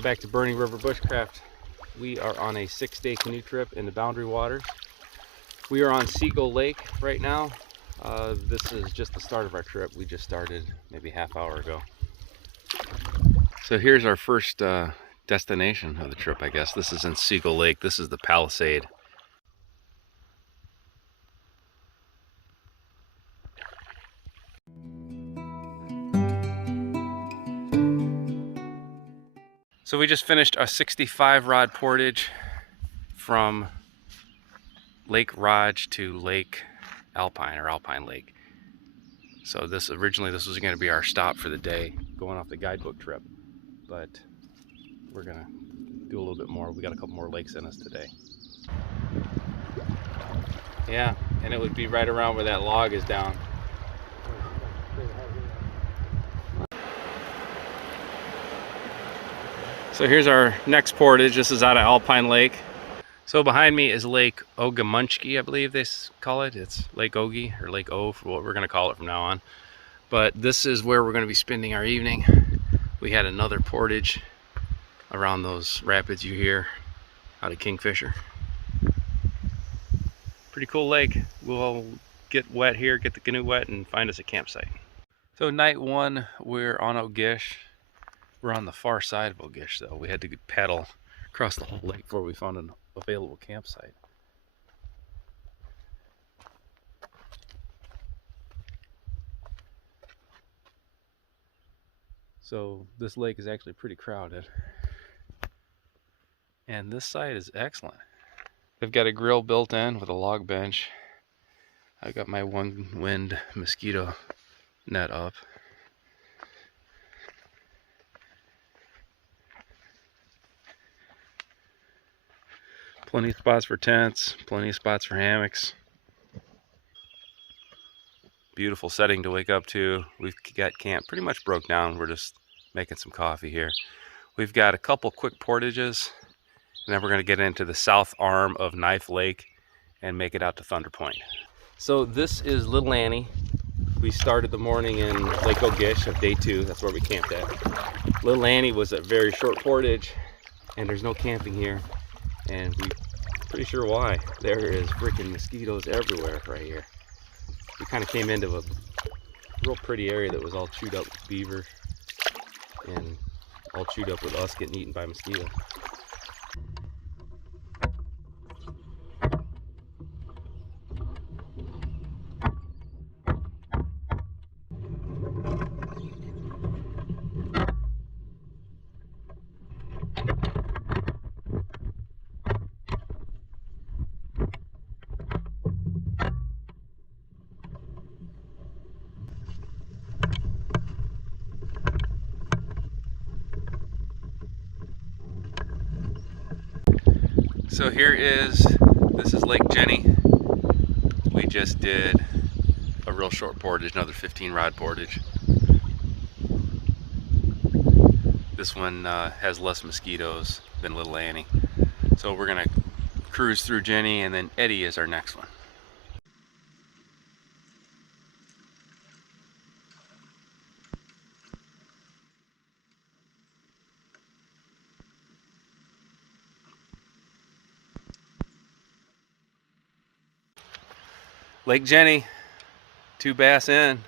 Welcome back to Burning River Bushcraft. We are on a 6-day canoe trip in the Boundary Waters. We are on Seagull Lake right now. This is just the start of our trip. We just started maybe half hour ago. So here's our first destination of the trip, I guess. This is in Seagull Lake. This is the Palisade. So we just finished a 65 rod portage from Lake Raj to Lake Alpine, or Alpine Lake. So originally this was going to be our stop for the day, going off the guidebook trip, but we're gonna do a little bit more. We got a couple more lakes in us today. Yeah, and it would be right around where that log is down. So here's our next portage. This is out of Alpine Lake. So behind me is Lake Ogamunchki, I believe they call it. It's Lake Ogie, or Lake O, for what we're going to call it from now on. But this is where we're going to be spending our evening. We had another portage around those rapids you hear out of Kingfisher. Pretty cool lake. We'll get wet here, get the canoe wet, and find us a campsite. So night one, we're on Ogish. We're on the far side of Ogish, though. We had to paddle across the whole lake before we found an available campsite. So this lake is actually pretty crowded. And this side is excellent. They've got a grill built in with a log bench. I've got my one wind mosquito net up. Plenty of spots for tents, plenty of spots for hammocks. Beautiful setting to wake up to. We've got camp pretty much broke down. We're just making some coffee here. We've got a couple quick portages, and then we're going to get into the south arm of Knife Lake and make it out to Thunder Point. So this is Little Annie. We started the morning in Lake Ogish of day 2. That's where we camped at. Little Annie was a very short portage, and there's no camping here. And we're pretty sure why. There is freaking mosquitoes everywhere right here. We kind of came into a real pretty area that was all chewed up with beaver and all chewed up with us getting eaten by mosquitoes. So this is Lake Jenny. We just did a real short portage, another 15 rod portage. This one has less mosquitoes than Little Annie. So we're gonna cruise through Jenny, and then Eddie is our next one. Lake Jenny, 2 bass in.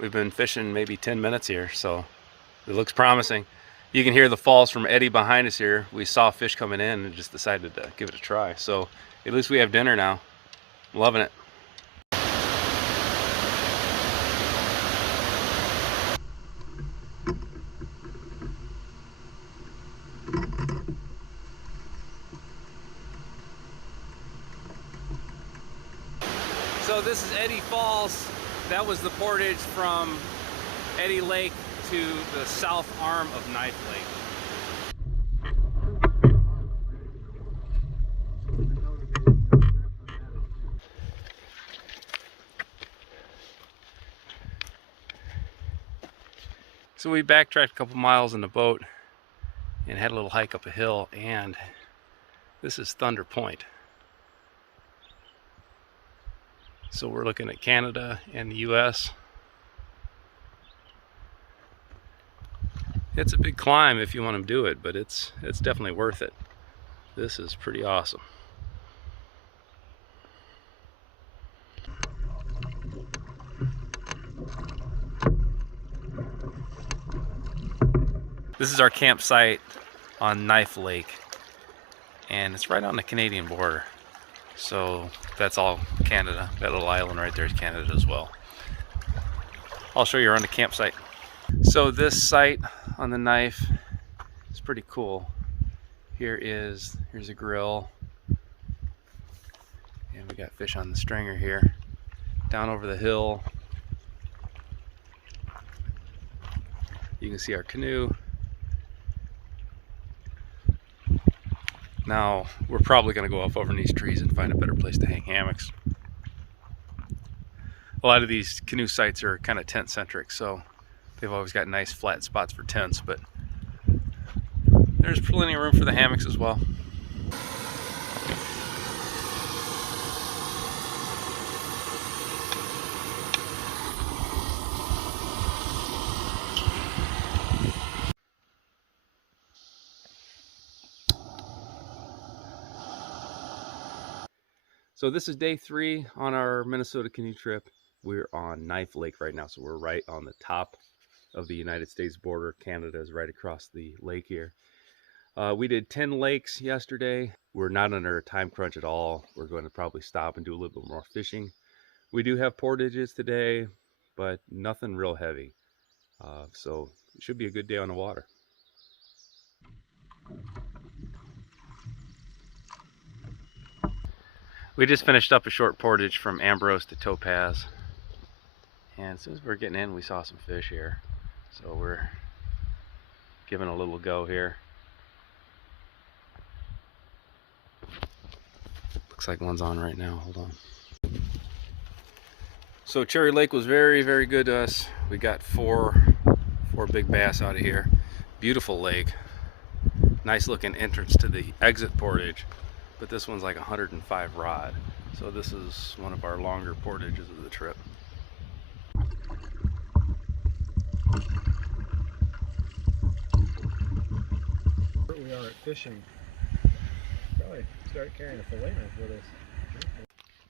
We've been fishing maybe 10 minutes here, so it looks promising. You can hear the falls from Eddie behind us here. We saw fish coming in and just decided to give it a try. So at least we have dinner now. I'm loving it. So this is Eddy Falls. That was the portage from Eddy Lake to the south arm of Knife Lake. So we backtracked a couple miles in the boat and had a little hike up a hill, and this is Thunder Point. So we're looking at Canada and the US. It's a big climb if you want to do it, but it's definitely worth it. This is pretty awesome. This is our campsite on Knife Lake, and it's right on the Canadian border. So that's all Canada. That little island right there is Canada as well. I'll show you around the campsite. So this site on the Knife is pretty cool. Here's a grill, and we got fish on the stringer here. Down over the hill, you can see our canoe. Now we're probably going to go off over these trees and find a better place to hang hammocks. A lot of these canoe sites are kind of tent centric, so they've always got nice flat spots for tents, but there's plenty of room for the hammocks as well. So this is day 3 on our Minnesota canoe trip. We're on Knife Lake right now, so we're right on the top of the United States border. Canada is right across the lake here. We did 10 lakes yesterday. We're not under a time crunch at all. We're going to probably stop and do a little bit more fishing. We do have portages today, but nothing real heavy. So it should be a good day on the water. We just finished up a short portage from Ambrose to Topaz, and as soon as we're getting in, we saw some fish here, so we're giving a little go here. Looks like one's on right now. Hold on. So Cherry Lake was very good to us. We got four big bass out of here. Beautiful lake, nice looking entrance to the exit portage. But this one's like 105 rod. So this is one of our longer portages of the trip. We are at fishing. Probably start carrying a fillet knife with us.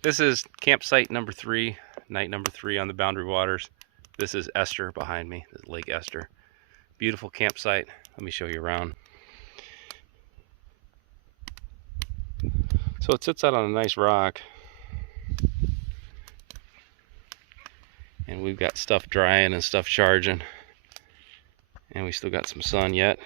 This is campsite number 3, night number 3 on the Boundary Waters. This is Esther behind me, this is Lake Esther. Beautiful campsite. Let me show you around. So it sits out on a nice rock, and we've got stuff drying and stuff charging, and we still got some sun yet.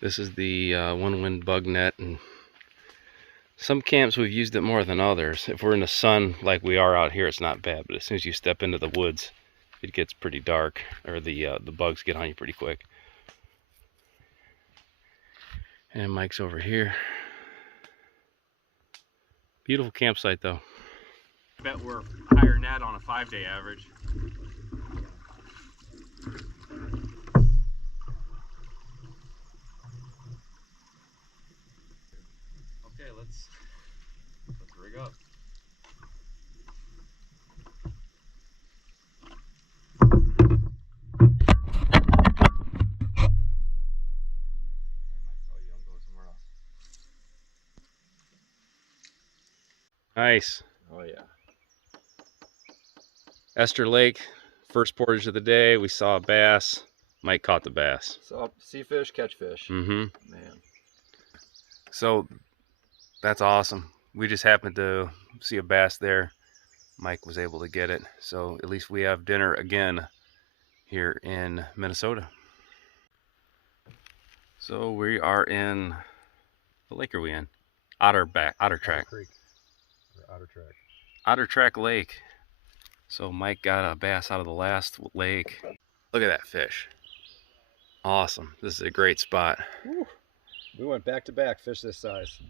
This is the one wind bug net, and some camps we've used it more than others. If we're in the sun like we are out here, it's not bad, but as soon as you step into the woods, it gets pretty dark, or the bugs get on you pretty quick. And Mike's over here. Beautiful campsite though. I bet we're higher than that on a 5-day average. Okay, let's rig up. Nice. Oh yeah. Esther Lake, first portage of the day. We saw a bass. Mike caught the bass. So see fish, catch fish. Mm-hmm. Man. So that's awesome. We just happened to see a bass there. Mike was able to get it. So at least we have dinner again here in Minnesota. So we are in, what lake are we in? Otter Track. Creek. Or Otter Track. Otter Track Lake. So Mike got a bass out of the last lake. Look at that fish. Awesome. This is a great spot. Woo. We went back to back fish this size.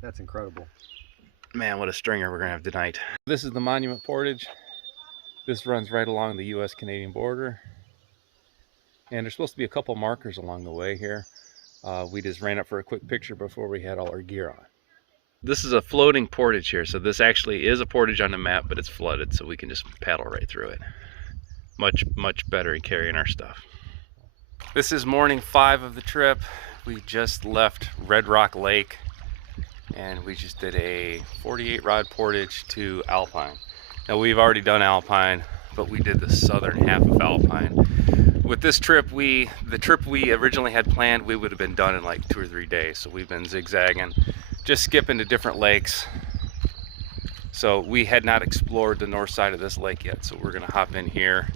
That's incredible. Man, what a stringer we're gonna have tonight. This is the Monument Portage. This runs right along the US-Canadian border. And there's supposed to be a couple markers along the way here. We just ran up for a quick picture before we had all our gear on. This is a floating portage here, so this actually is a portage on the map, but it's flooded, so we can just paddle right through it. Much better in carrying our stuff. This is morning 5 of the trip. We just left Red Rock Lake, and we just did a 48 rod portage to Alpine. Now we've already done Alpine, but we did the southern half of Alpine. With this trip, the trip we originally had planned, we would have been done in like 2 or 3 days. So we've been zigzagging, just skipping to different lakes. So we had not explored the north side of this lake yet. So we're gonna hop in here,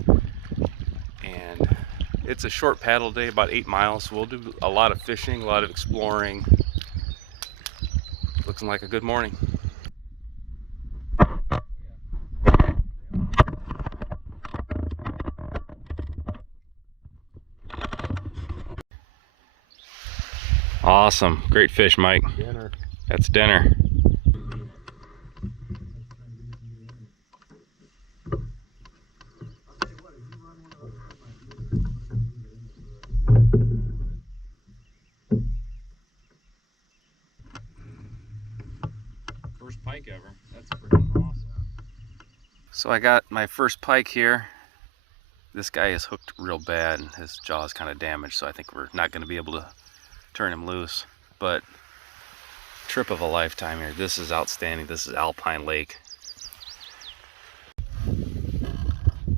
and it's a short paddle day, about 8 miles. So we'll do a lot of fishing, a lot of exploring. Looking like a good morning. Awesome, great fish, Mike. Dinner. That's dinner. First pike ever. That's freaking awesome. So I got my first pike here. This guy is hooked real bad and his jaw is kind of damaged, so I think we're not going to be able to turn him loose. But trip of a lifetime here. This is outstanding. This is Alpine Lake.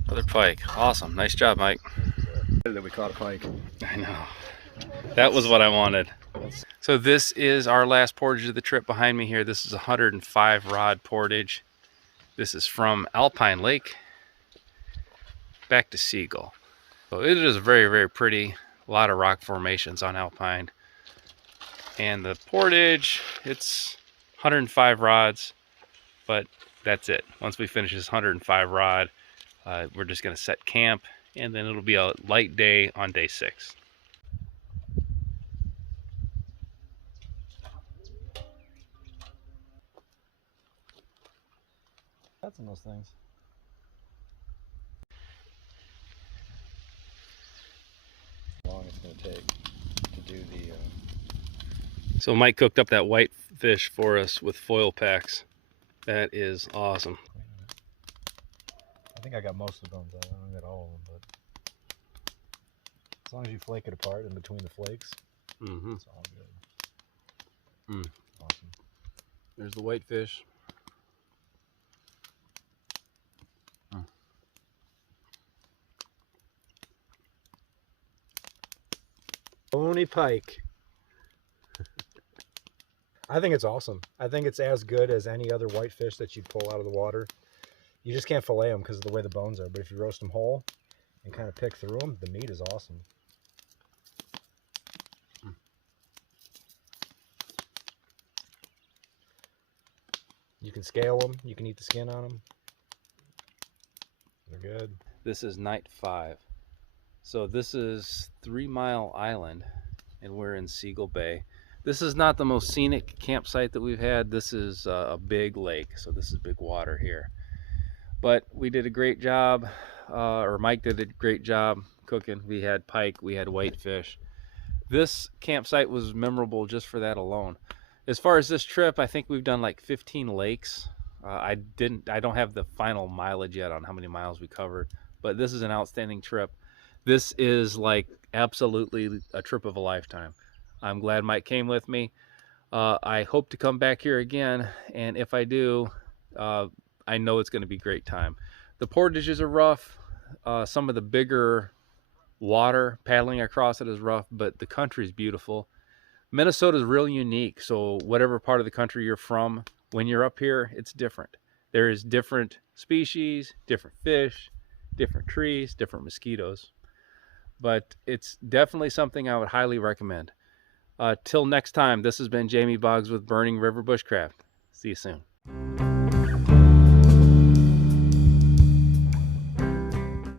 Another pike. Awesome. Nice job, Mike. That we caught a pike. I know. That was what I wanted. So this is our last portage of the trip behind me here. This is a 105 rod portage. This is from Alpine Lake back to Seagull. So it is very pretty. A lot of rock formations on Alpine. And the portage, it's 105 rods, but that's it. Once we finish this 105 rod, we're just gonna set camp, and then it'll be a light day on day 6. That's in those things. How long it's going to take to do the... So Mike cooked up that white fish for us with foil packs. That is awesome. I think I got most of the bones out. I don't got all of them, but as long as you flake it apart in between the flakes, it's all good. Awesome. There's the white fish. Bony pike. I think it's awesome. I think it's as good as any other whitefish that you'd pull out of the water. You just can't fillet them because of the way the bones are, but if you roast them whole and kind of pick through them, the meat is awesome. You can scale them. You can eat the skin on them. They're good. This is night 5. So this is 3 Mile Island, and we're in Seagull Bay. This is not the most scenic campsite that we've had. This is a big lake, so this is big water here. But we did a great job, or Mike did a great job cooking. We had pike, we had whitefish. This campsite was memorable just for that alone. As far as this trip, I think we've done like 15 lakes. I don't have the final mileage yet on how many miles we covered, but this is an outstanding trip. This is like absolutely a trip of a lifetime. I'm glad Mike came with me. I hope to come back here again, and if I do, I know it's going to be a great time. The portages are rough. Some of the bigger water, paddling across it is rough, but the country is beautiful. Minnesota is really unique, so whatever part of the country you're from, when you're up here, it's different. There is different species, different fish, different trees, different mosquitoes. But it's definitely something I would highly recommend. Till next time, this has been Jamie Boggs with Burning River Bushcraft. See you soon.